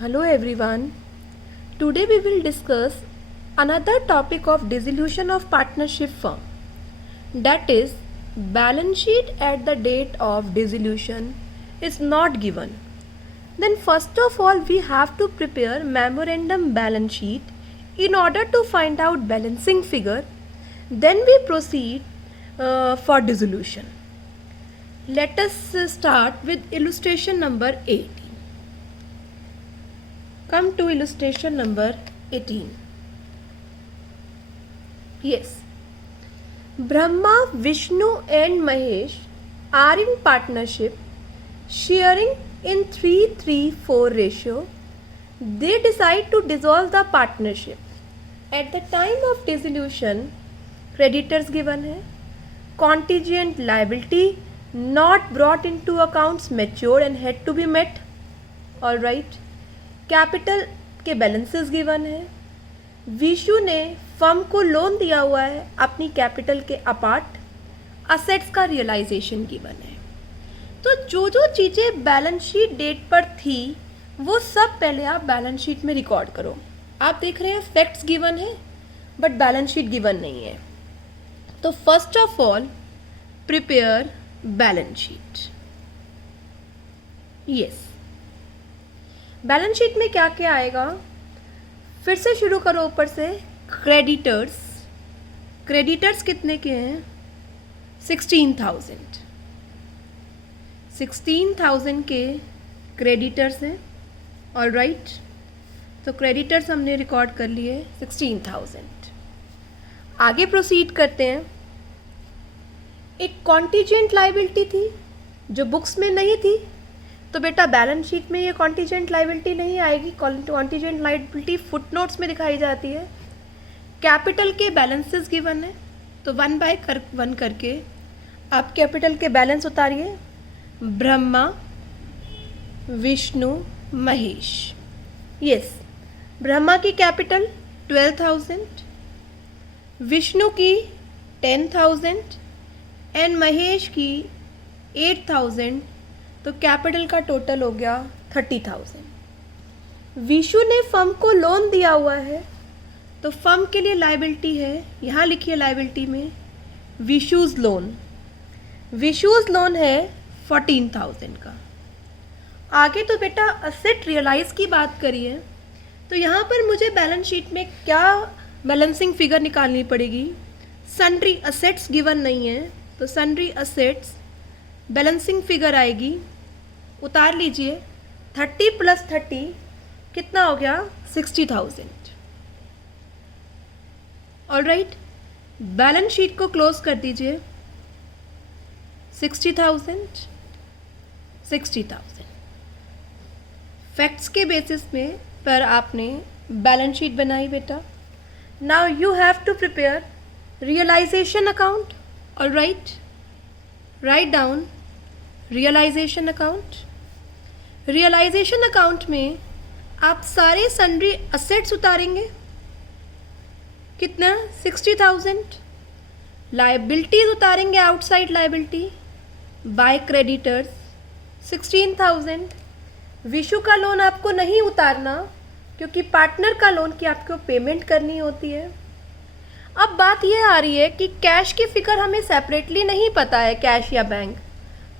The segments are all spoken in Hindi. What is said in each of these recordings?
Hello everyone. Today we will discuss another topic of dissolution of partnership firm, that is balance sheet at the date of dissolution is not given. Then first of all we have to prepare memorandum balance sheet in order to find out balancing figure. Then we proceed for dissolution. Let us start with illustration number 18. Come to illustration number 18. Yes. Brahma, Vishnu and Mahesh are in partnership, sharing in 3:3:4 ratio. They decide to dissolve the partnership. At the time of dissolution, creditors given है, contingent liability not brought into accounts matured and had to be met. All right. Capital के बैलेंसेस गिवन है. विशु ने फर्म को लोन दिया हुआ है अपनी कैपिटल के अपार्ट. असेट्स का रियलाइजेशन गिवन है. तो जो जो चीज़ें बैलेंस शीट डेट पर थी वो सब पहले आप बैलेंस शीट में रिकॉर्ड करो. आप देख रहे हैं फैक्ट्स गिवन है बट बैलेंस शीट गिवन नहीं है. तो first of all prepare balance sheet. Yes, balance sheet में क्या क्या आएगा फिर से शुरू करो ऊपर से. क्रेडिटर्स, क्रेडिटर्स कितने के हैं? 16,000. 16,000 के क्रेडिटर्स हैं. ऑल राइट, तो क्रेडिटर्स हमने रिकॉर्ड कर लिए 16,000. आगे प्रोसीड करते हैं. एक कॉन्टीजेंट लाइबिलिटी थी जो बुक्स में नहीं थी, तो बेटा बैलेंस शीट में ये कॉन्टीजेंट लाइबिलिटी नहीं आएगी. कॉन्टीजेंट लाइबिलिटी फुटनोट्स में दिखाई जाती है. कैपिटल के बैलेंसेस गिवन है, तो 1/1 करके आप कैपिटल के बैलेंस उतारिए. ब्रह्मा, विष्णु, महेश. यस, ब्रह्मा की कैपिटल 12,000, विष्णु की 10,000 एंड महेश की 8,000. तो कैपिटल का टोटल हो गया 30,000. विशु ने फर्म को लोन दिया हुआ है, तो फर्म के लिए लाइबिलिटी है, यहाँ लिखिए लाइबिलिटी में विशुज लोन. विशुज लोन है 14,000 का. आगे तो बेटा असेट रियलाइज की बात करिए, तो यहाँ पर मुझे बैलेंस शीट में क्या बैलेंसिंग फिगर निकालनी पड़ेगी. सन्ड्री असेट्स गिवन नहीं है, तो सन्ड्री असेट्स बैलेंसिंग फिगर आएगी. उतार लीजिए. 30 + 30 कितना हो गया? 60,000. ऑल राइट, बैलेंस शीट को क्लोज कर दीजिए. 60,000, 60,000. फैक्ट्स के बेसिस में पर आपने बैलेंस शीट बनाई बेटा. Now you have to prepare realisation account. All right, write down realisation account. Realisation account में आप सारे सन्ड्री असेट्स उतारेंगे. कितना? 60,000. लाइबिलिटीज उतारेंगे, outside liability by creditors 16,000. Vishu का लोन आपको नहीं उतारना क्योंकि पार्टनर का लोन की आपको पेमेंट करनी होती है. अब बात यह आ रही है कि कैश की फिगर हमें सेपरेटली नहीं पता है, कैश या बैंक,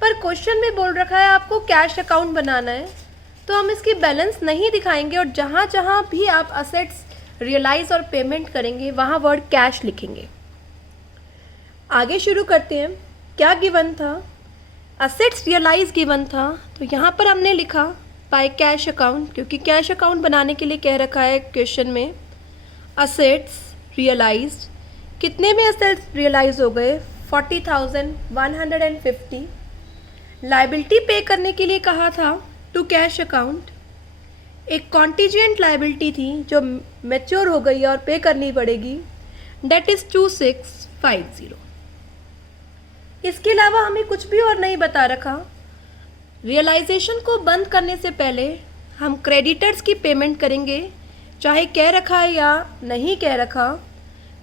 पर क्वेश्चन में बोल रखा है आपको कैश अकाउंट बनाना है, तो हम इसकी बैलेंस नहीं दिखाएंगे और जहाँ जहाँ भी आप असेट्स रियलाइज और पेमेंट करेंगे वहाँ वर्ड कैश लिखेंगे. आगे शुरू करते हैं. क्या गिवन था? असेट्स रियलाइज गिवन था, तो यहाँ पर हमने लिखा बाय कैश अकाउंट, क्योंकि कैश अकाउंट बनाने के लिए कह रखा है क्वेश्चन में. असेट्स रियलाइज्ड, कितने में असेट्स रियलाइज हो गए? 40,150. लाइबिलिटी पे करने के लिए कहा था टू कैश अकाउंट. एक कॉन्टीजेंट लाइबिलिटी थी जो मैच्योर हो गई और पे करनी पड़ेगी, डेट इज़ 2650. इसके अलावा हमें कुछ भी और नहीं बता रखा. रियलाइजेशन को बंद करने से पहले हम क्रेडिटर्स की पेमेंट करेंगे, चाहे कह रखा है या नहीं कह रखा.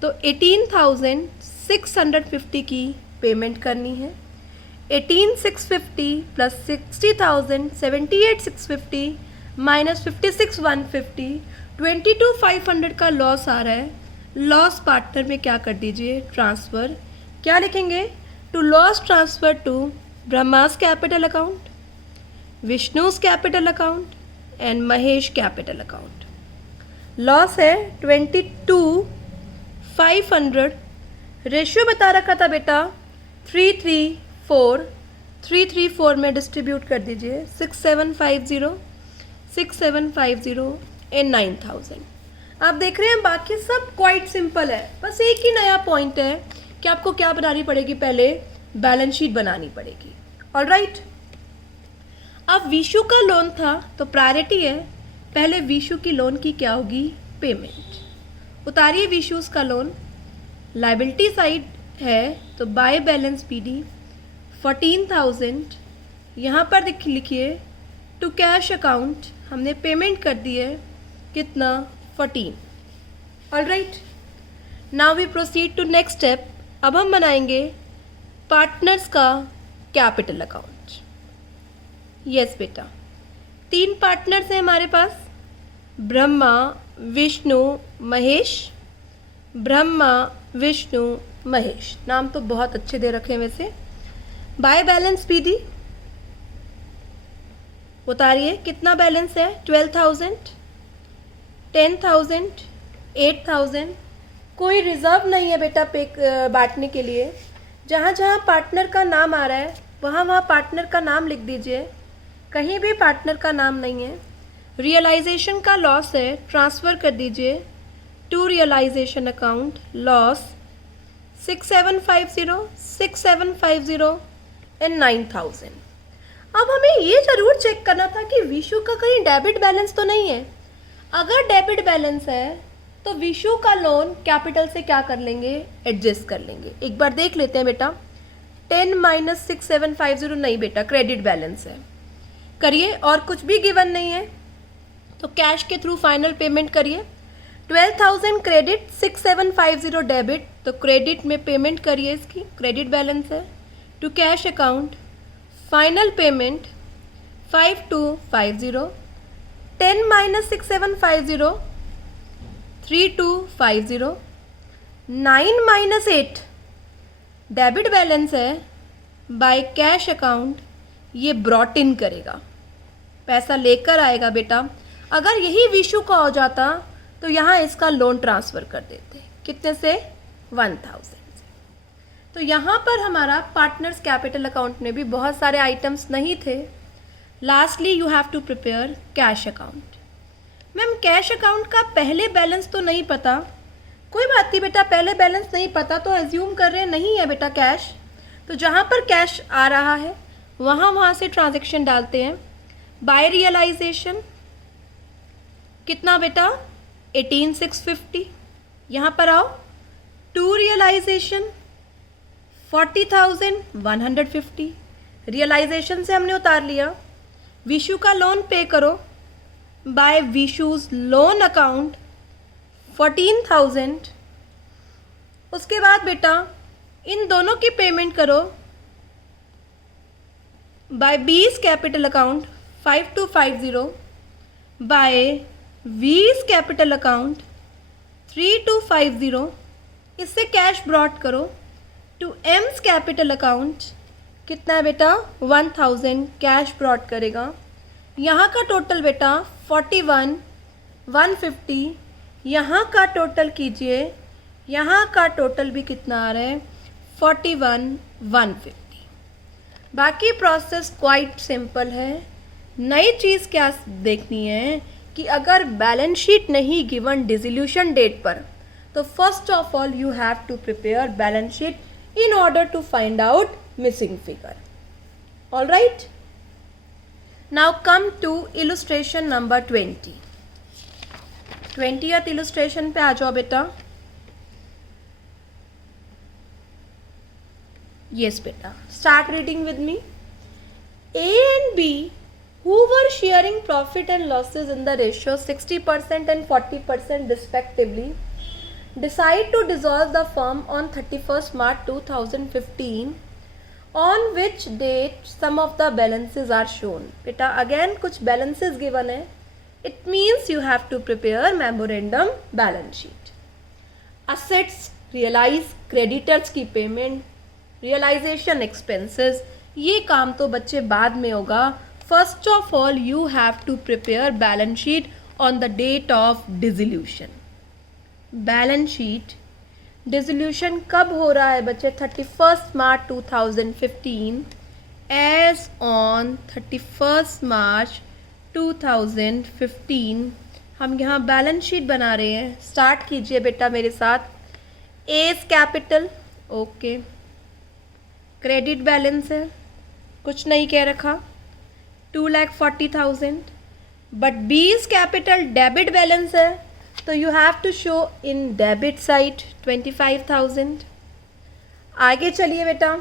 तो 18,650 की पेमेंट करनी है. 18,650 प्लस 60,000 78,650 माइनस 56,150, 22,500 का लॉस आ रहा है। लॉस पार्टनर में क्या कर दीजिए, ट्रांसफ़र। क्या लिखेंगे, to loss transfer to Brahma's capital account, Vishnu's capital account and Mahesh capital account. Loss है 22,500, रेशियो बता रखा था बेटा 334, 334 में डिस्ट्रीब्यूट कर दीजिए 6750 एंड 9,000। आप देख रहे हैं बाकी सब क्वाइट सिंपल है, बस एक ही नया पॉइंट है कि आपको क्या बनानी पड़ेगी, पहले बैलेंस शीट बनानी पड़ेगी। ऑलराइट, अब विशु का लोन था तो प्रायोरिटी है, पहले विशु की लोन की क्या होगी, पेमेंट। उतारिए विशुस का लोन, लाइबिलिटी साइड है तो बाय बैलेंस पीडी 14,000, यहाँ पर लिखिए टू कैश अकाउंट हमने पेमेंट कर दी है कितना, 14। Alright, now we proceed to next step. अब हम बनाएंगे पार्टनर्स का कैपिटल अकाउंट। यस बेटा, 3 पार्टनर्स हैं हमारे पास, ब्रह्मा विष्णु महेश। ब्रह्मा विष्णु महेश, नाम तो बहुत अच्छे दे रखे हैं वैसे। बाय बैलेंस पीडी उतारिए, कितना बैलेंस है, 12,000, 10,000, 8,000। कोई रिजर्व नहीं है बेटा पे बांटने के लिए। जहाँ जहाँ पार्टनर का नाम आ रहा है वहाँ वहाँ पार्टनर का नाम लिख दीजिए, कहीं भी पार्टनर का नाम नहीं है। रियलाइजेशन का लॉस है, ट्रांसफ़र कर दीजिए to realisation account, loss 6750 and 9,000। अब हमें ये ज़रूर चेक करना था कि विशु का कहीं डेबिट बैलेंस तो नहीं है। अगर डेबिट बैलेंस है तो विशु का लोन कैपिटल से क्या कर लेंगे, एडजस्ट कर लेंगे। एक बार देख लेते हैं बेटा, 10 माइनस 6750 नहीं बेटा, क्रेडिट बैलेंस है। करिए, और कुछ भी गिवन नहीं है तो कैश के थ्रू फाइनल पेमेंट करिए। 12,000 क्रेडिट, 6750 डेबिट, तो क्रेडिट में पेमेंट करिए, इसकी क्रेडिट बैलेंस है। To cash account final payment 5250, 10 minus 6750 3250, 9 minus 8 debit balance है, बाय कैश अकाउंट ये ब्रॉट इन करेगा, पैसा लेकर आएगा बेटा। अगर यही विशु का हो जाता तो यहाँ इसका लोन ट्रांसफ़र कर देते, कितने से, 1,000 से। तो यहाँ पर हमारा पार्टनर्स कैपिटल अकाउंट में भी बहुत सारे आइटम्स नहीं थे। Lastly you have to prepare cash account. Ma'am cash account का पहले बैलेंस तो नहीं पता, कोई बात नहीं बेटा, पहले बैलेंस नहीं पता तो एज्यूम कर रहे हैं नहीं है बेटा कैश, तो जहाँ पर कैश आ रहा है वहाँ से ट्रांजैक्शन डालते हैं। बाय रियलाइजेशन कितना बेटा, 18,650, यहाँ पर आओ। टू रियलाइजेशन 40,150, रियलाइजेशन से हमने उतार लिया। विशु का लोन पे करो, बाय विशुज लोन अकाउंट 14,000। उसके बाद बेटा इन दोनों की पेमेंट करो by B's capital account 5250, by V's capital account 3250। इससे कैश ब्रॉट करो टू एम्स कैपिटल अकाउंट, कितना है बेटा, 1,000 कैश ब्रॉट करेगा। यहाँ का टोटल बेटा 41,150, यहाँ का टोटल कीजिए, यहाँ का टोटल भी कितना आ रहा है, 41,150। बाकी प्रोसेस क्वाइट सिंपल है। नई चीज़ क्या देखनी है कि अगर बैलेंस शीट नहीं गिवन डिसोल्यूशन डेट पर, तो first of all you have to prepare balance sheet in order to find out missing figure. All right, now come to illustration number 20. 20th illustration पे आ जाओ बेटा। Yes बेटा, start reading with me. A and B who were sharing profit and losses in the ratio 60% and 40% respectively decide to dissolve the firm on 31st March 2015, on which date some of the balances are shown. बेटा अगेन कुछ balances given है, It means you have to prepare memorandum balance sheet. Assets realize, creditors की payment, realization expenses, ये काम तो बच्चे बाद में होगा. First of all you have to prepare balance sheet on the date of dissolution. Balance sheet dissolution कब हो रहा है बच्चे? 31st March 2015 as on 31st March 2015 हम यहाँ बैलेंस शीट बना रहे हैं. स्टार्ट कीजिए बेटा मेरे साथ. A's capital, okay. Credit balance है, कुछ नहीं कह रखा, 2,40,000. बट बीज कैपिटल डेबिट बैलेंस है, तो you have to show in debit side 25,000. आगे चलिए बेटा,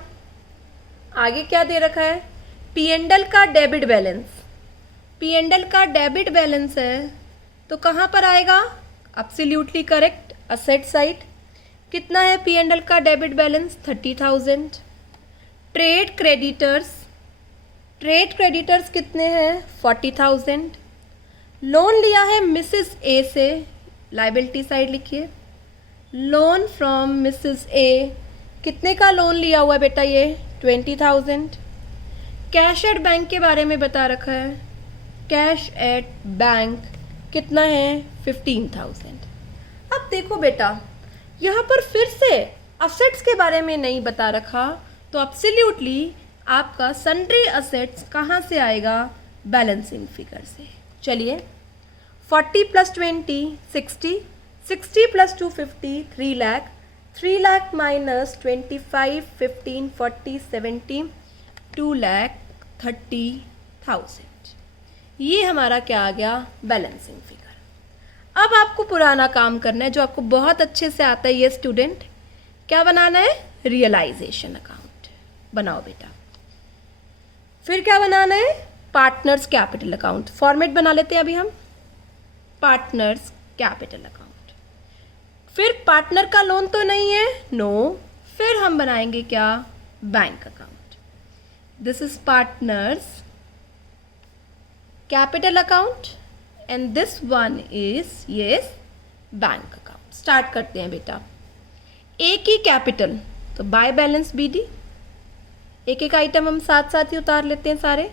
आगे क्या दे रखा है? पी एंड एल का debit balance. P and L का डेबिट बैलेंस है तो कहाँ पर आएगा? Absolutely correct, asset side. कितना है पी एंड एल का debit balance? 30,000. Trade creditors, trade creditors कितने हैं? 40,000. लोन लिया है मिसेस ए से, लाइबिलिटी साइड लिखिए. लोन फ्रॉम मिसेस ए, कितने का लोन लिया हुआ है बेटा? ये 20,000. कैश एट बैंक के बारे में बता रखा है. कैश एट बैंक कितना है? 15,000. अब देखो बेटा, यहाँ पर फिर से असेट्स के बारे में नहीं बता रखा, तो एब्सोल्युटली आपका सन्ड्री असेट्स कहाँ से आएगा? बैलेंसिंग फिगर से. चलिए, 40 + 20 60, 60 + 2 50, 3 लाख, 3 लाख माइनस 25 15 40 70, 2,30,000. ये हमारा क्या आ गया? Balancing figure. अब आपको पुराना काम करना है जो आपको बहुत अच्छे से आता है ये स्टूडेंट. क्या बनाना है? रियलाइजेशन अकाउंट बनाओ बेटा. फिर क्या बनाना है? Partners capital account. फॉर्मेट बना लेते हैं अभी हम, पार्टनर्स कैपिटल अकाउंट. फिर पार्टनर का लोन तो नहीं है, नो. फिर हम बनाएंगे क्या? Bank account. This is partners capital account and this one is yes bank account. Start करते हैं बेटा. ए की कैपिटल तो बाय बैलेंस बीडी. एक एक आइटम हम साथ साथ ही उतार लेते हैं सारे.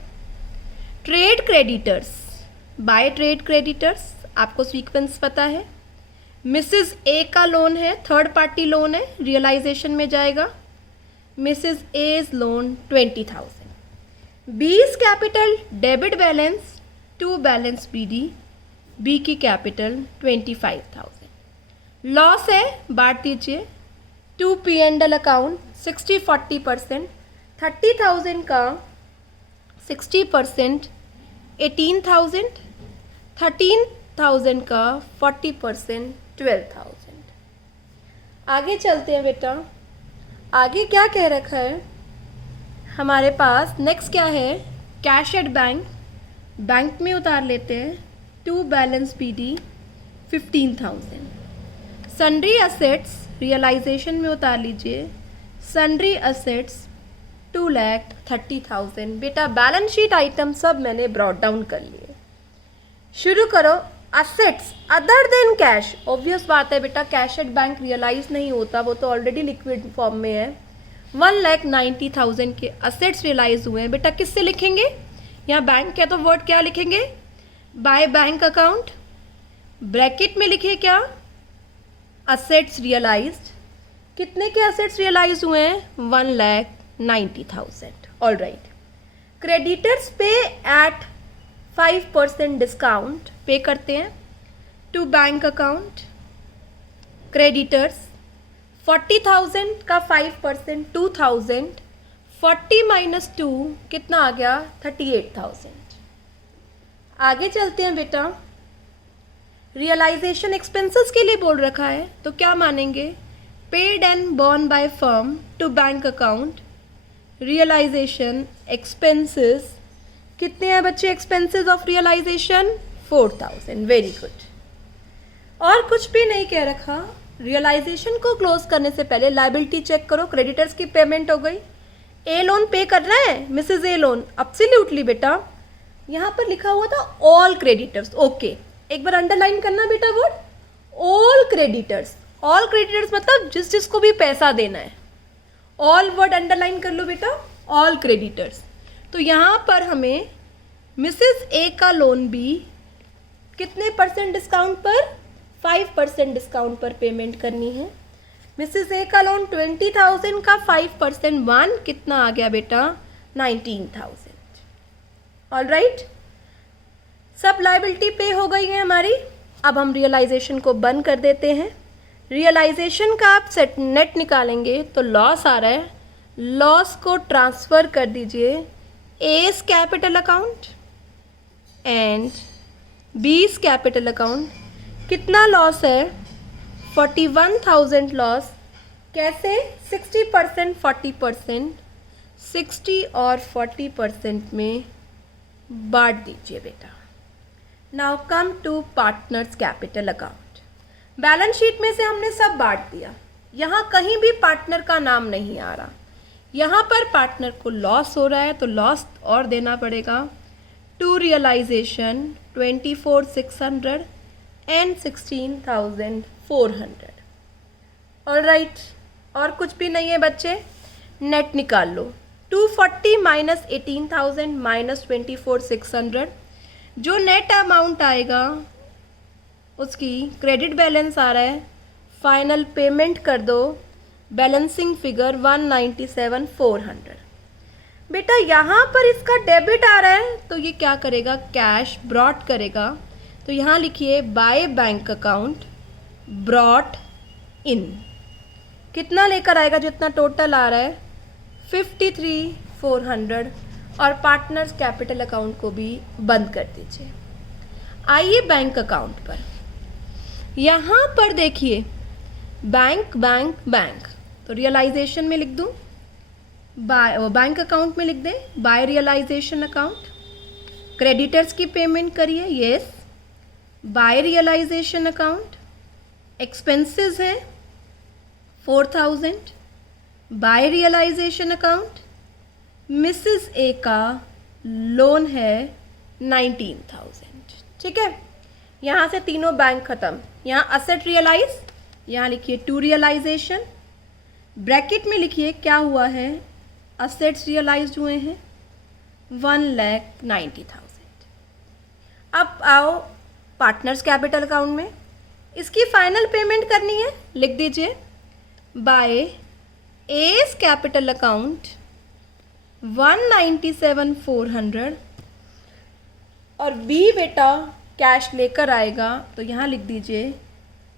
Trade creditors, by trade creditors, आपको सीक्वेंस पता है. मिसेस ए का लोन है, थर्ड पार्टी लोन है, रियलाइजेशन में जाएगा. Mrs A's loan 20,000. B's capital debit balance to balance BD. B की कैपिटल 25,000. लॉस है, बांट दीजिए. To P and L account 60-40%. 30,000 का 60% 18,000. 13,000 का 40% 12,000. आगे चलते हैं बेटा. आगे क्या कह रखा है हमारे पास? नेक्स्ट क्या है? Cash at bank. बैंक में उतार लेते हैं. To balance BD 15,000. Sundry assets realisation में उतार लीजिए. Sundry assets 2,30,000. बेटा बैलेंस शीट आइटम सब मैंने ब्रॉट डाउन कर लिए. शुरू करो. Assets other than cash, obvious बात है बेटा, कैश एट बैंक रियलाइज नहीं होता, वो तो ऑलरेडी लिक्विड फॉर्म में है. 1,90,000 के असेट्स रियलाइज हुए हैं. बेटा किससे लिखेंगे? यहाँ बैंक है तो वर्ड क्या लिखेंगे? Bye bank account. ब्रैकेट में लिखे क्या? Assets realised. कितने के असेट्स रियलाइज हुए हैं? 1,90,000. All right. Creditors pay at 5% discount pay करते हैं टू बैंक अकाउंट. क्रेडिटर्स 40,000 का 5% 2,000. 40 - 2 कितना आ गया? 38,000. आगे चलते हैं बेटा. रियलाइजेशन एक्सपेंसेस के लिए बोल रखा है तो क्या मानेंगे? Paid and borne by firm to bank account. Realisation expenses कितने हैं बच्चे? Expenses of realisation 4,000. Very good. और कुछ भी नहीं कह रखा. रियलाइजेशन को क्लोज करने से पहले लाइबिलिटी चेक करो. क्रेडिटर्स की पेमेंट हो गई. ए लोन पे कर रहे हैं, मिसेज ए लोन. एब्सोल्युटली बेटा यहाँ पर लिखा हुआ था ऑल क्रेडिटर्स। ओके, एक बार अंडरलाइन करना बेटा word all creditors. All creditors मतलब जिस जिसको भी पैसा देना है, ऑल वर्ड अंडरलाइन कर लो बेटा, ऑल क्रेडिटर्स। तो यहाँ पर हमें मिसेस ए का लोन भी कितने परसेंट डिस्काउंट पर, 5% डिस्काउंट पर पेमेंट करनी है। मिसेस ए का लोन 20,000 का 5% 1 कितना आ गया बेटा, 19,000। ऑल राइट, सब लाइबिलिटी पे हो गई है हमारी। अब हम रियलाइजेशन को बंद कर देते हैं। रियलाइजेशन का आप सेट नेट निकालेंगे तो लॉस आ रहा है, लॉस को ट्रांसफ़र कर दीजिए एस कैपिटल अकाउंट एंड बीस कैपिटल अकाउंट। कितना लॉस है, 41,000 लॉस। कैसे, 60% 40%, 60 और 40% में बांट दीजिए बेटा। Now come to partners capital account. Balance sheet में से हमने सब बांट दिया, यहाँ कहीं भी पार्टनर का नाम नहीं आ रहा। यहाँ पर पार्टनर को लॉस हो रहा है तो लॉस और देना पड़ेगा। To realisation 24,600 and 16,400। All right, और कुछ भी नहीं है बच्चे, नेट निकाल लो। 240 माइनस 18,000 माइनस 24,600, जो नेट अमाउंट आएगा उसकी क्रेडिट बैलेंस आ रहा है, फाइनल पेमेंट कर दो, बैलेंसिंग फिगर 197,400। बेटा यहाँ पर इसका डेबिट आ रहा है तो ये क्या करेगा, कैश ब्रॉट करेगा। तो यहाँ लिखिए bye bank account brought in. कितना लेकर आएगा, जितना टोटल आ रहा है 53,400। और पार्टनर्स कैपिटल अकाउंट को भी बंद कर दीजिए। आइए बैंक अकाउंट पर, यहाँ पर देखिए बैंक बैंक बैंक, तो रियलाइजेशन में लिख दूँ, बाय बैंक अकाउंट में लिख दें बाय रियलाइजेशन अकाउंट। क्रेडिटर्स की पेमेंट करिए, yes, by realisation account. Expenses हैं 4,000, by realisation account. Mrs A का लोन है 19,000। ठीक है, यहाँ से तीनों बैंक खत्म। यहाँ असेट रियलाइज, यहाँ लिखिए टू रियलाइजेशन, ब्रैकेट में लिखिए क्या हुआ है, असेट्स रियलाइज हुए हैं 1,90,000। अब आओ पार्टनर्स कैपिटल अकाउंट में, इसकी फाइनल पेमेंट करनी है, लिख दीजिए बाय एस कैपिटल अकाउंट 197,400। और बी बेटा कैश लेकर आएगा तो यहाँ लिख दीजिए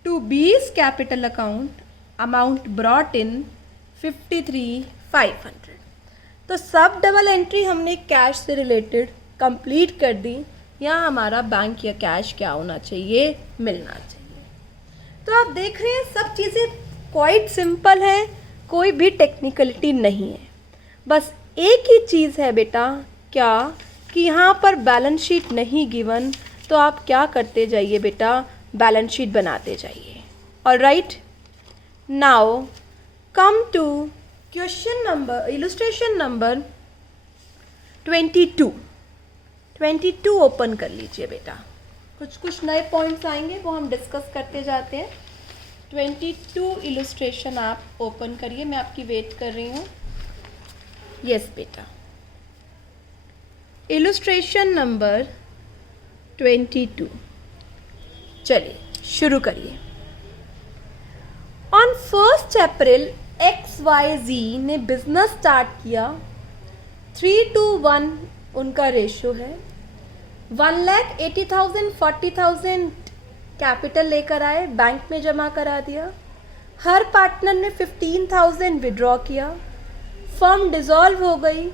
to B's capital account amount brought in 53,500। तो सब डबल एंट्री हमने कैश से रिलेटेड कंप्लीट कर दी। यहाँ हमारा बैंक या कैश क्या होना चाहिए, मिलना चाहिए। तो आप देख रहे हैं सब चीज़ें क्वाइट सिंपल है, कोई भी टेक्निकलिटी नहीं है। बस एक ही चीज़ है बेटा, क्या कि यहाँ पर बैलेंस शीट नहीं गिवन, तो आप क्या करते जाइए बेटा, बैलेंस शीट बनाते जाइए। All right, now come to question number, illustration number 22 open कर लीजिए बेटा। कुछ नए पॉइंट्स आएंगे वो हम डिस्कस करते जाते हैं। 22 इलस्ट्रेशन आप ओपन करिए, मैं आपकी वेट कर रही हूँ। यस बेटा, इलस्ट्रेशन नंबर 22, चलिए शुरू करिए। ऑन 1 अप्रैल XYZ ने बिजनेस स्टार्ट किया, 3:1 उनका रेशो है। 1,80,000 40,000 कैपिटल लेकर आए, बैंक में जमा करा दिया। हर पार्टनर ने 15,000 विड्रॉ किया। फर्म डिसॉल्व हो गई,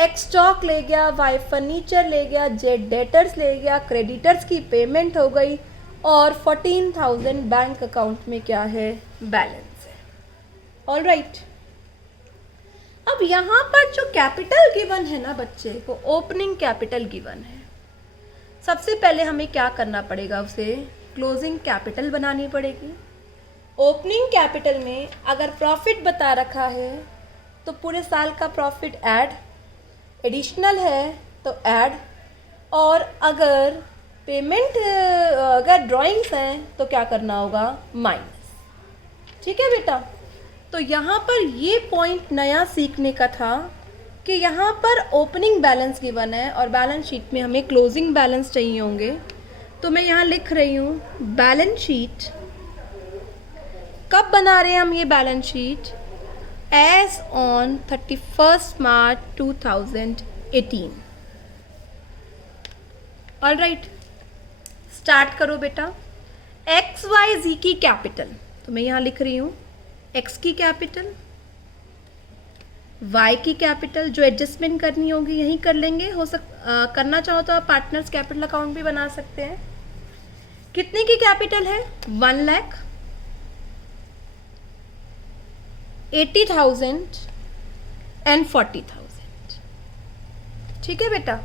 एक्स स्टॉक ले गया, वाई फर्नीचर ले गया, जेड डेटर्स ले गया, क्रेडिटर्स की पेमेंट हो गई और 14,000 बैंक अकाउंट में क्या है, बैलेंस है। ऑल राइट, अब यहाँ पर जो कैपिटल गिवन है ना बच्चे, वो ओपनिंग कैपिटल गिवन है। सबसे पहले हमें क्या करना पड़ेगा, उसे क्लोजिंग कैपिटल बनानी पड़ेगी। ओपनिंग कैपिटल में अगर प्रॉफिट बता रखा है तो पूरे साल का प्रॉफिट ऐड, एडिशनल है तो ऐड, और अगर पेमेंट अगर ड्राइंग्स हैं तो क्या करना होगा, माइनस। ठीक है बेटा, तो यहाँ पर ये पॉइंट नया सीखने का था कि यहाँ पर ओपनिंग बैलेंस गिवन है और बैलेंस शीट में हमें क्लोजिंग बैलेंस चाहिए होंगे। तो मैं यहाँ लिख रही हूँ बैलेंस शीट। कब बना रहे हैं हम ये balance sheet, as on 31 March 2018। All right, start करो बेटा। एक्स वाई जी की कैपिटल, तो मैं यहाँ लिख रही हूँ एक्स की कैपिटल, वाई की कैपिटल। जो एडजस्टमेंट करनी होगी यहीं कर लेंगे, करना चाहो तो आप पार्टनर्स कैपिटल अकाउंट भी बना सकते हैं। कितने की कैपिटल है, 1,80,000 एंड 40,000। ठीक है बेटा।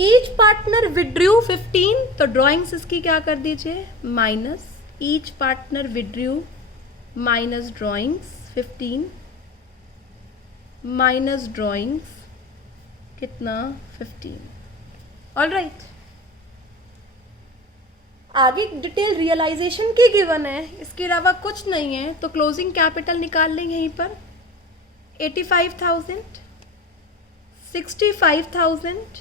ईच पार्टनर विड्रू 15, तो ड्राइंग्स इसकी क्या कर दीजिए, minus. Each partner withdrew minus drawings 15 minus drawings कितना, 15। ऑल राइट, आगे डिटेल रियलाइजेशन की गिवन है, इसके अलावा कुछ नहीं है। तो क्लोजिंग कैपिटल निकाल लेंगे यहीं पर, 85,000, 65,000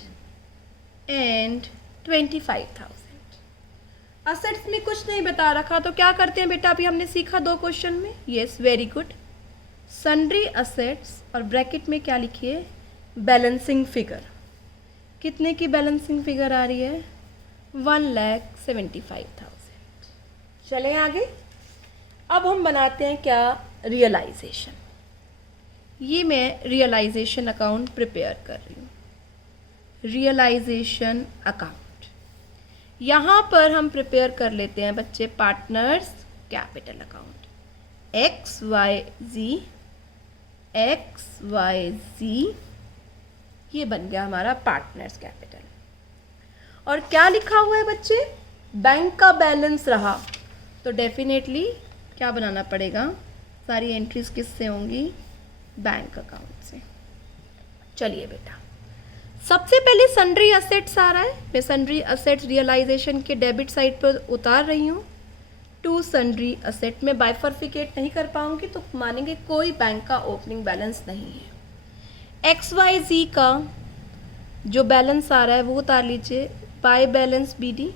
एंड 25,000। असेट्स में कुछ नहीं बता रखा, तो क्या करते हैं बेटा, अभी हमने सीखा 2 क्वेश्चन में। Yes, very good. Sundry assets और ब्रैकेट में क्या लिखिए, बैलेंसिंग फिगर। कितने की बैलेंसिंग फिगर आ रही है, 1,75,000। चलें आगे। अब हम बनाते हैं क्या, रियलाइजेशन। ये मैं रियलाइजेशन अकाउंट प्रिपेयर कर रही हूँ, रियलाइजेशन अकाउंट। यहाँ पर हम प्रिपेयर कर लेते हैं बच्चे partners capital account. X Y Z, ये बन गया हमारा पार्टनर्स कैपिटल। और क्या लिखा हुआ है बच्चे, बैंक का बैलेंस रहा, तो डेफिनेटली क्या बनाना पड़ेगा, सारी एंट्रीज किससे होंगी, बैंक अकाउंट से। चलिए बेटा, सबसे पहले सन्ड्री असेट्स आ रहा है। मैं सन्ड्री असेट्स रियलाइजेशन के डेबिट साइड पर उतार रही हूँ। टू सन्ड्री असेट में बाइफर्फिकेट नहीं कर पाऊंगी तो मानेंगे कोई बैंक का ओपनिंग बैलेंस नहीं है। एक्स वाई जी का जो बैलेंस आ रहा है वो उतार लीजिए, by balance B D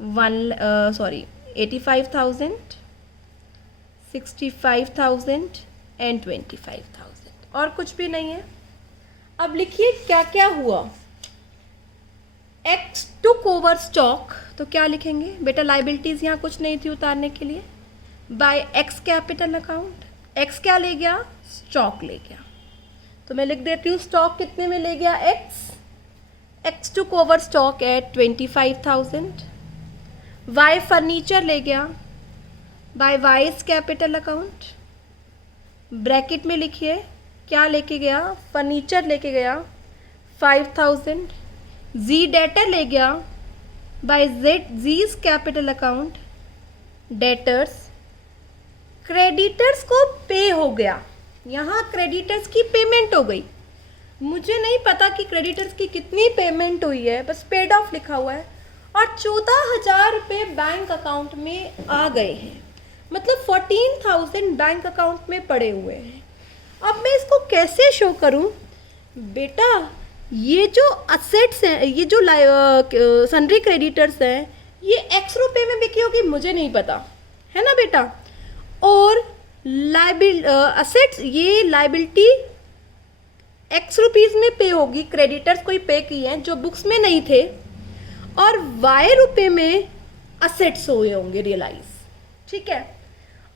85,000, 65,000 and 25,000, और कुछ भी नहीं है। अब लिखिए क्या क्या हुआ। एक्स टुक ओवर स्टॉक, तो क्या लिखेंगे बेटा, लाइबिलिटीज यहाँ कुछ नहीं थी उतारने के लिए। By X capital account, X क्या ले गया, स्टॉक ले गया। तो मैं लिख देती हूँ स्टॉक कितने में ले गया, X took over stock at 25,000। Y furniture ले गया by Y's capital account. Bracket में लिखिए क्या लेके गया, फर्नीचर लेके गया 5,000। जी डेटर ले गया by Z's capital account debtors. Creditors को पे हो गया, यहाँ क्रेडिटर्स की पेमेंट हो गई। मुझे नहीं पता कि क्रेडिटर्स की कितनी पेमेंट हुई है, बस पेड ऑफ लिखा हुआ है और 14,000 रुपये बैंक अकाउंट में आ गए हैं, मतलब 14,000 बैंक अकाउंट में पड़े हुए हैं। अब मैं इसको कैसे शो करूं बेटा, ये जो असेट्स हैं, ये जो सन्ड्री क्रेडिटर्स हैं, ये एक्स रुपये में बिकी होगी मुझे नहीं पता, है ना बेटा। और असेट्स, ये लाइबिलिटी एक्स रुपीज़ में पे होगी, क्रेडिटर्स कोई पे किए हैं जो बुक्स में नहीं थे, और वाई रुपये में असेट्स हुए होंगे रियलाइज, ठीक है।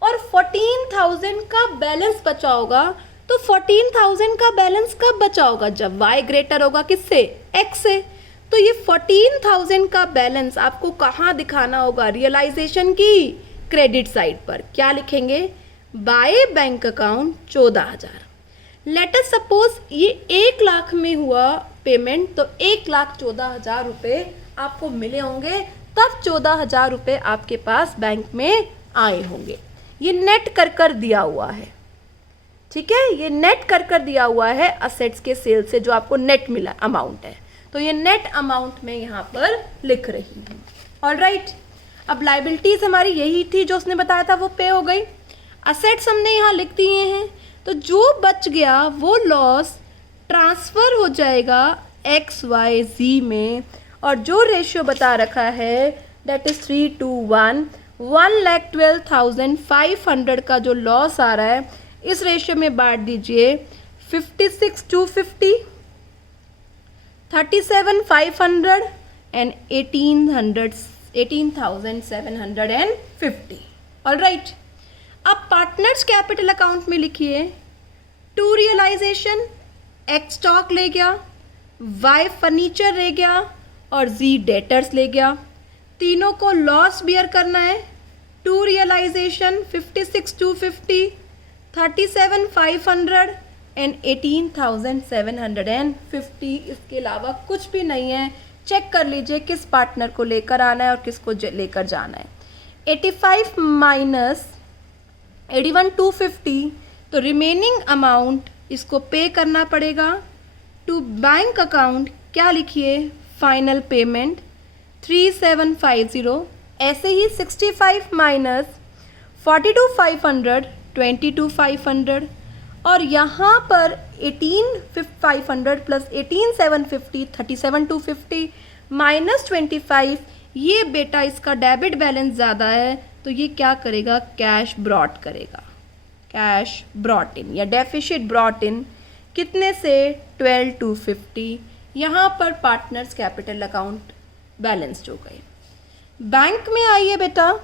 और 14,000 का बैलेंस बचा होगा, तो 14,000 का बैलेंस कब बचा होगा, जब y ग्रेटर होगा किससे, x से। तो ये 14,000 का बैलेंस आपको कहाँ दिखाना होगा, रियलाइजेशन की क्रेडिट साइड पर। क्या लिखेंगे, bye bank account 14,000। Let us suppose ये 1 लाख में हुआ पेमेंट, तो 1,14,000 रुपये आपको मिले होंगे, तब 14,000 रुपये आपके पास बैंक में आए होंगे। ये नेट कर दिया हुआ है, ठीक है, ये नेट कर दिया हुआ है असेट्स के सेल से जो आपको नेट मिला अमाउंट है, तो ये नेट अमाउंट मैं यहाँ पर लिख रही हूँ। ऑलराइट, अब लाइबिलिटीज हमारी यही थी जो उसने बताया था वो पे हो गई, असेट्स हमने यहाँ लिख दिए हैं, तो जो बच गया वो लॉस ट्रांसफ़र हो जाएगा XYZ में, और जो रेशियो बता रखा है दैट इज़ 3:1, 1,12,500 का जो लॉस आ रहा है इस रेशियो में बांट दीजिए 56,250, 37,500 एंड 18,750। ऑलराइट, अब पार्टनर्स कैपिटल अकाउंट में लिखिए टू रियलाइजेशन, X स्टॉक ले गया, Y फर्नीचर ले गया और Z डेटर्स ले गया। तीनों को लॉस बियर करना है। To realisation 56,250, 37,500 and 18,750। इसके अलावा कुछ भी नहीं है। चेक कर लीजिए किस पार्टनर को लेकर आना है और किसको लेकर जाना है। 85 माइनस 81,250, तो रिमेनिंग अमाउंट इसको पे करना पड़ेगा टू बैंक अकाउंट। क्या लिखिए, फाइनल पेमेंट 3750। ऐसे ही 65 माइनस 42,500 22,500, और यहाँ पर 18,500 प्लस 18,750 37,250 माइनस 25। ये बेटा इसका डेबिट बैलेंस ज़्यादा है तो ये क्या करेगा, कैश ब्रॉट करेगा, कैश ब्रॉट इन या डेफिशिट ब्रॉट इन। कितने से, 12,250। यहाँ पर पार्टनर्स कैपिटल अकाउंट बैलेंस्ड हो गए। बैंक में आइए बेटा,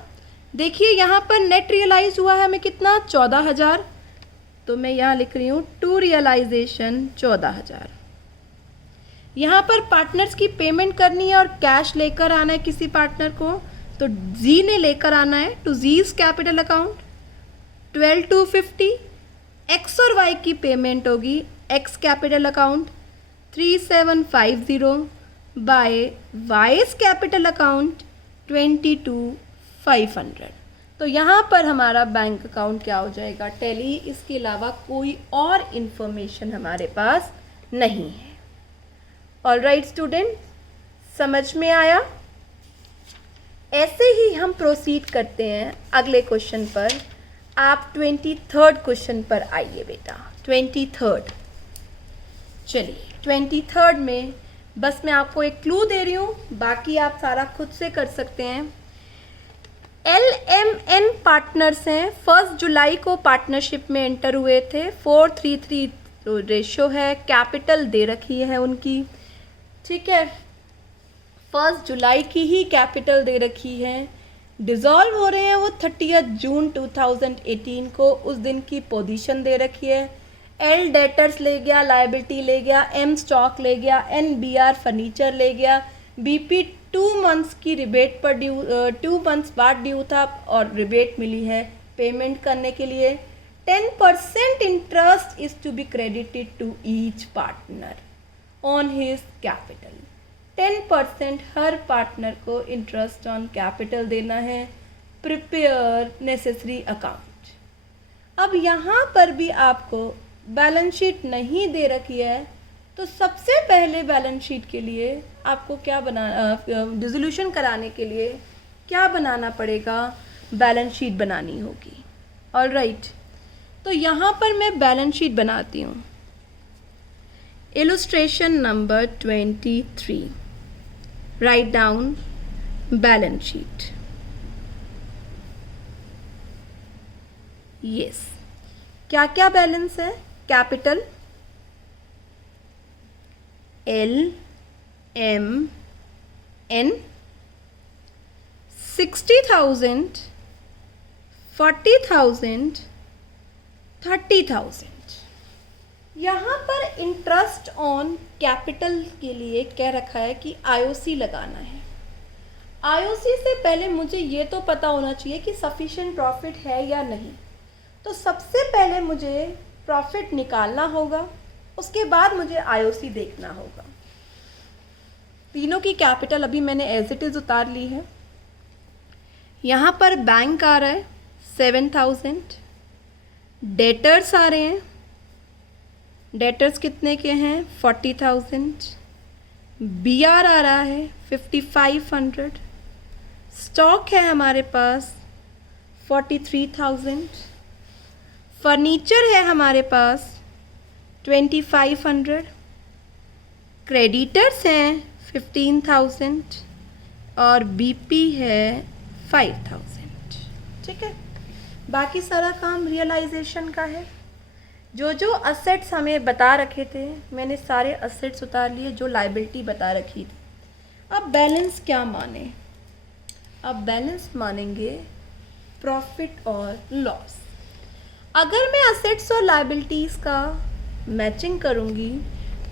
देखिए यहाँ पर नेट रियलाइज हुआ है हमें कितना, 14,000, तो मैं यहाँ लिख रही हूँ टू रियलाइजेशन 14,000। यहाँ पर पार्टनर्स की पेमेंट करनी है और कैश लेकर आना है किसी पार्टनर को, तो जी ने लेकर आना है to Z's capital account 12,250। X और वाई की पेमेंट होगी X capital account 3,750 by Y's capital account 22,500। तो यहाँ पर हमारा बैंक अकाउंट क्या हो जाएगा, टैली। इसके अलावा कोई और इन्फॉर्मेशन हमारे पास नहीं है। ऑलराइट स्टूडेंट, समझ में आया? ऐसे ही हम प्रोसीड करते हैं अगले क्वेश्चन पर। आप 23rd क्वेश्चन पर आइए बेटा। 23rd, चलिए 23rd में बस मैं आपको एक क्लू दे रही हूँ, बाकी आप सारा खुद से कर सकते हैं। LMN पार्टनर्स हैं, 1 जुलाई को पार्टनरशिप में एंटर हुए थे। 4:3 रेशियो है, कैपिटल दे रखी है उनकी, ठीक है। 1 जुलाई की ही कैपिटल दे रखी है। डिज़ोल्व हो रहे हैं वो 30 जून 2018 को, उस दिन की पोजीशन दे रखी है। L डेटर्स ले गया, लाइबिलिटी ले गया, M स्टॉक ले गया, NBR फर्नीचर ले गया, BP 2 मंथ्स की रिबेट पर ड्यू, 2 मंथ्स बाद ड्यू था और रिबेट मिली है पेमेंट करने के लिए। 10% interest is to be credited to each partner on his capital. 10% हर पार्टनर को इंटरेस्ट ऑन कैपिटल देना है। Prepare necessary account. अब यहाँ पर भी आपको बैलेंस शीट नहीं दे रखी है, तो सबसे पहले बैलेंस शीट के लिए आपको क्या डिसोल्यूशन कराने के लिए क्या बनाना पड़ेगा, बैलेंस शीट बनानी होगी। ऑलराइट, तो यहाँ पर मैं बैलेंस शीट बनाती हूँ। Illustration number 23, write down balance sheet. Yes, क्या क्या बैलेंस है, कैपिटल LMN 60,000, 40,000, 30,000। यहाँ पर इंटरेस्ट ऑन कैपिटल के लिए कह रखा है कि IOC लगाना है। IOC से पहले मुझे ये तो पता होना चाहिए कि सफिशिएंट प्रॉफिट है या नहीं, तो सबसे पहले मुझे प्रॉफिट निकालना होगा, उसके बाद मुझे IOC देखना होगा। तीनों की कैपिटल अभी मैंने एज इट इज़ उतार ली है। यहाँ पर बैंक आ रहा है 7,000, डेटर्स आ रहे हैं डेटर्स कितने के हैं 40,000, BR आ रहा है 5500, स्टॉक है हमारे पास 43,000, फर्नीचर है हमारे पास 2500, क्रेडिटर्स हैं 15,000 और BP है 5,000। ठीक है, बाकी सारा काम रियलाइजेशन का है। जो जो असेट्स हमें बता रखे थे मैंने सारे असेट्स उतार लिए जो लाइबिलिटी बता रखी थी। अब बैलेंस क्या माने? अब बैलेंस मानेंगे प्रॉफिट और लॉस। अगर मैं असेट्स और लाइबिलिटीज़ का मैचिंग करूँगी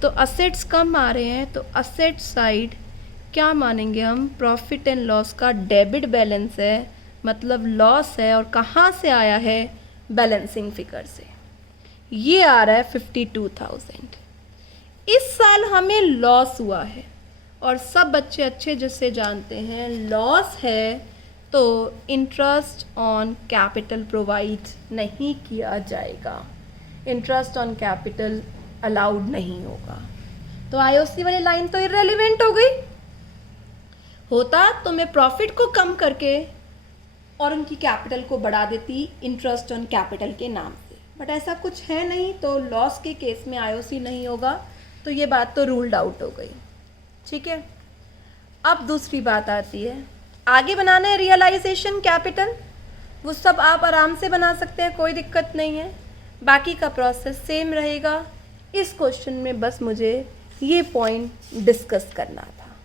तो असेट्स कम आ रहे हैं तो असेट साइड क्या मानेंगे हम? प्रॉफिट एंड लॉस का डेबिट बैलेंस है, मतलब लॉस है, और कहाँ से आया है? बैलेंसिंग फिगर से। ये आ रहा है 52,000। इस साल हमें लॉस हुआ है और सब बच्चे अच्छे जैसे जानते हैं लॉस है तो इंटरेस्ट ऑन कैपिटल प्रोवाइड नहीं किया जाएगा, इंटरेस्ट ऑन कैपिटल अलाउड नहीं होगा। तो आईओसी वाली लाइन तो इररेलेवेंट हो गई। होता तो मैं प्रॉफिट को कम करके और उनकी कैपिटल को बढ़ा देती इंटरेस्ट ऑन कैपिटल के नाम से, बट ऐसा कुछ है नहीं, तो लॉस के केस में आईओसी नहीं होगा, तो ये बात तो रूल्ड आउट हो गई। ठीक है, अब दूसरी बात आती है, आगे बनाना है रियलाइजेशन कैपिटल, वो सब आप आराम से बना सकते हैं, कोई दिक्कत नहीं है, बाकी का प्रोसेस सेम रहेगा। इस क्वेश्चन में बस मुझे ये पॉइंट डिस्कस करना था।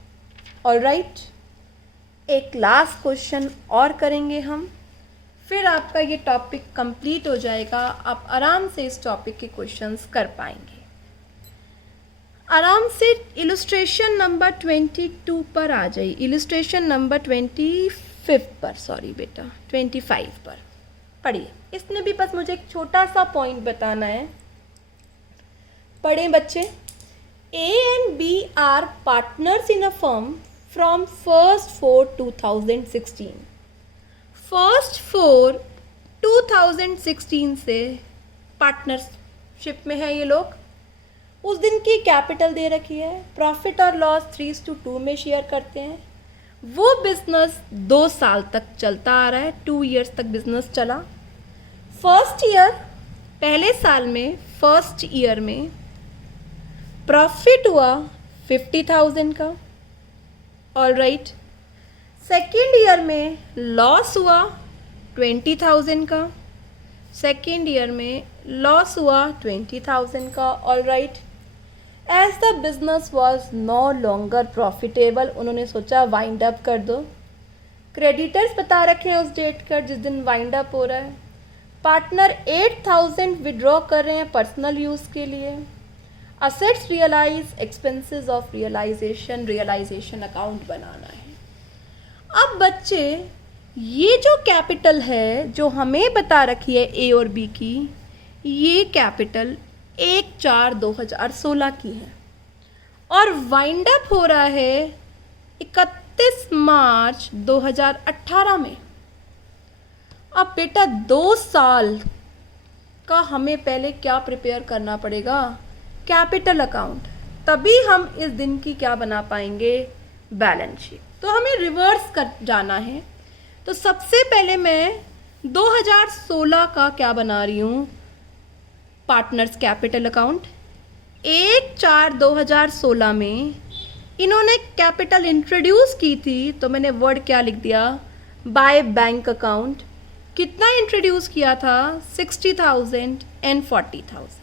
ऑलराइट, एक लास्ट क्वेश्चन और करेंगे हम, फिर आपका ये टॉपिक कंप्लीट हो जाएगा, आप आराम से इस टॉपिक के क्वेश्चंस कर पाएंगे। आराम से इलस्ट्रेशन नंबर 22 पर आ जाइए, इलस्ट्रेशन नंबर 25 पर, सॉरी बेटा 25 पर पढ़िए। इसमें भी बस मुझे एक छोटा सा पॉइंट बताना है, पढ़ें बच्चे। A and B are partners in a firm from 1/4/2016। 1/4/2016 से पार्टनरशिप में है ये लोग। उस दिन की कैपिटल दे रखी है, प्रॉफिट और लॉस 3:2 में शेयर करते हैं। वो बिजनेस 2 साल तक चलता आ रहा है, 2 ईयर्स तक बिजनेस चला। फर्स्ट ईयर, पहले साल में, फर्स्ट ईयर में प्रॉफिट हुआ 50,000 का, ऑल राइट। सेकेंड ईयर में लॉस हुआ 20,000 का, सेकेंड ईयर में लॉस हुआ 20,000 का, all right. As the business was no longer profitable, उन्होंने सोचा वाइंड अप कर दो। क्रेडिटर्स बता रखे हैं उस डेट का जिस दिन वाइंड अप हो रहा है। पार्टनर 8,000 विड्रॉ कर रहे हैं पर्सनल यूज़ के लिए। Assets realise, expenses of realisation, realisation account बनाना है। अब बच्चे ये जो कैपिटल है जो हमें बता रखी है ए और बी की, ये कैपिटल 1/4/2016 की है और वाइंड अप हो रहा है 31 मार्च 2018 में। अब बेटा 2 साल का हमें पहले क्या प्रिपेयर करना पड़ेगा? कैपिटल अकाउंट, तभी हम इस दिन की क्या बना पाएंगे? Balance sheet. तो हमें रिवर्स कर जाना है। तो सबसे पहले मैं 2016 का क्या बना रही हूँ? Partners capital account. 1/4/2016 में इन्होंने कैपिटल इंट्रोड्यूस की थी, तो मैंने वर्ड क्या लिख दिया? Bye bank account. कितना इंट्रोड्यूस किया था? 60,000 एंड 40,000।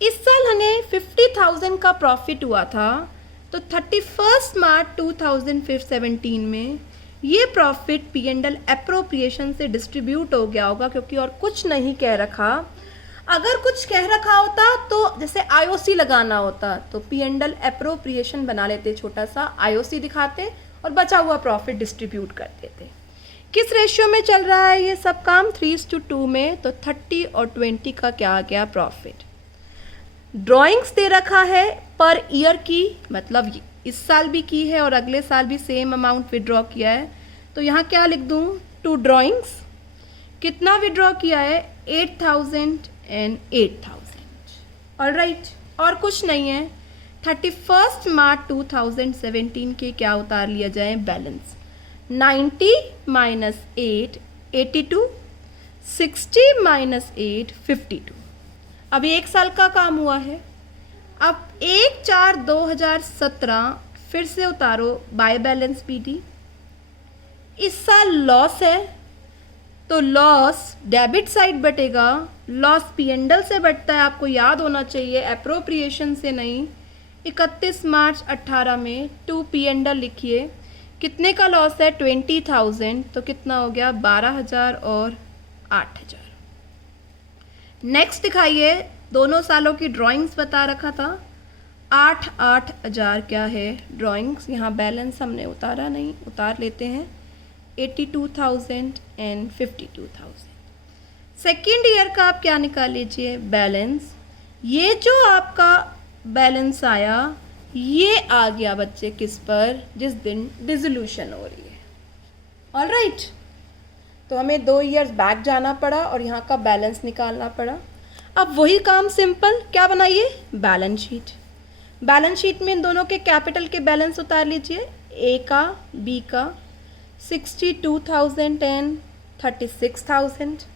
इस साल हमें 50,000 का प्रॉफिट हुआ था, तो 31 मार्च 2017 में ये प्रॉफिट P&L एप्रोप्रिएशन से डिस्ट्रीब्यूट हो गया होगा, क्योंकि और कुछ नहीं कह रखा। अगर कुछ कह रखा होता तो जैसे आईओसी लगाना होता तो P&L एप्रोप्रिएशन बना लेते, छोटा सा आईओसी दिखाते और बचा हुआ प्रॉफिट डिस्ट्रीब्यूट कर देते। किस रेशियो में चल रहा है ये सब काम? 3:2 में। तो 30 और 20 का क्या आ गया? प्रॉफिट। ड्राइंग्स दे रखा है पर ईयर की, मतलब इस साल भी की है और अगले साल भी सेम अमाउंट विड्रॉ किया है, तो यहाँ क्या लिख दूँ? 2 ड्राइंग्स। कितना विड्रॉ किया है? 8,000 एंड 8,000, ऑलराइट, और कुछ नहीं है। 31 मार्च 2017 के क्या उतार लिया जाए बैलेंस। 90 minus 8 82, 60 minus 8 52। अभी 1 साल का काम हुआ है। अब 1/4/2017 फिर से उतारो बाय बैलेंस पीडी। इस साल लॉस है तो लॉस डेबिट साइड बटेगा, लॉस P&L से बटता है, आपको याद होना चाहिए, एप्रोप्रिएशन से नहीं। 31 मार्च 18 में 2 P&L लिखिए। कितने का लॉस है? 20,000, तो कितना हो गया? 12,000 और 8,000। नेक्स्ट दिखाइए, दोनों सालों की ड्राइंग्स बता रखा था। 8,000 क्या है ड्राइंग्स, यहाँ बैलेंस हमने उतारा नहीं, उतार लेते हैं। 82,000 एंड 52,000। सेकेंड ईयर का आप क्या निकाल लीजिए? बैलेंस। ये जो आपका बैलेंस आया ये आ गया बच्चे किस पर? जिस दिन डिसोल्यूशन हो रही है। ऑलराइट, तो हमें 2 ईयर्स बैक जाना पड़ा और यहाँ का बैलेंस निकालना पड़ा। अब वही काम सिंपल, क्या बनाइए? Balance sheet. बैलेंस शीट में इन दोनों के कैपिटल के बैलेंस उतार लीजिए, ए का बी का। 62,000 एंड 36,000।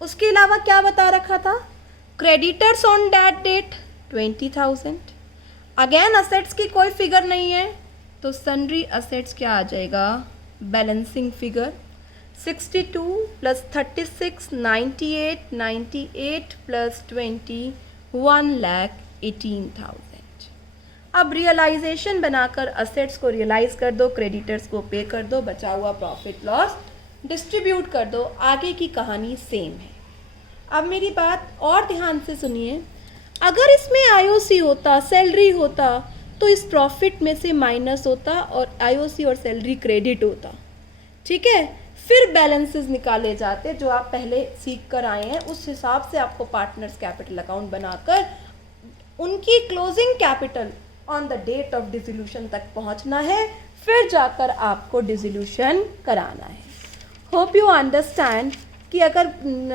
उसके अलावा क्या बता रखा था? Creditors on that date 20,000। Again assets की कोई फिगर नहीं है तो सन्ड्री असेट्स क्या आ जाएगा? Balancing figure. 62 plus 36 98, 98 plus 20 1,18,000। अब रियलाइजेशन बनाकर असेट्स को रियलाइज कर दो, क्रेडिटर्स को पे कर दो, बचा हुआ प्रॉफिट लॉस डिस्ट्रीब्यूट कर दो। आगे की कहानी सेम है। अब मेरी बात और ध्यान से सुनिए, अगर इसमें आईओसी होता, सैलरी होता, तो इस प्रॉफिट में से माइनस होता और आईओसी और सैलरी क्रेडिट होता। ठीक है, फिर बैलेंसेस निकाले जाते जो आप पहले सीख कर आए हैं। उस हिसाब से आपको पार्टनर्स कैपिटल अकाउंट बनाकर उनकी closing capital on the date of dissolution तक पहुंचना है, फिर जाकर आपको डिसोल्यूशन कराना है। होप यू अंडरस्टैंड कि अगर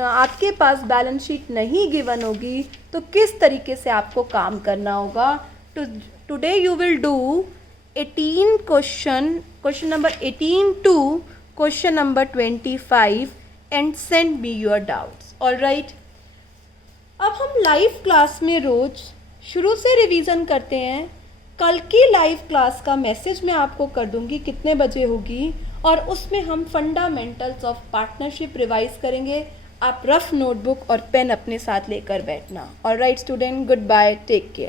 आपके पास बैलेंस शीट नहीं गिवन होगी तो किस तरीके से आपको काम करना होगा। Today you will do 18 question number 18 to question number 25 and send me your doubts. Alright, अब हम लाइव क्लास में रोज शुरू से रिवीजन करते हैं। कल की लाइव क्लास का मैसेज मैं आपको कर दूंगी कितने बजे होगी, और उसमें हम फंडामेंटल्स ऑफ पार्टनरशिप रिवाइज करेंगे। आप रफ नोटबुक और पेन अपने साथ लेकर बैठना। Alright student, good bye, take care.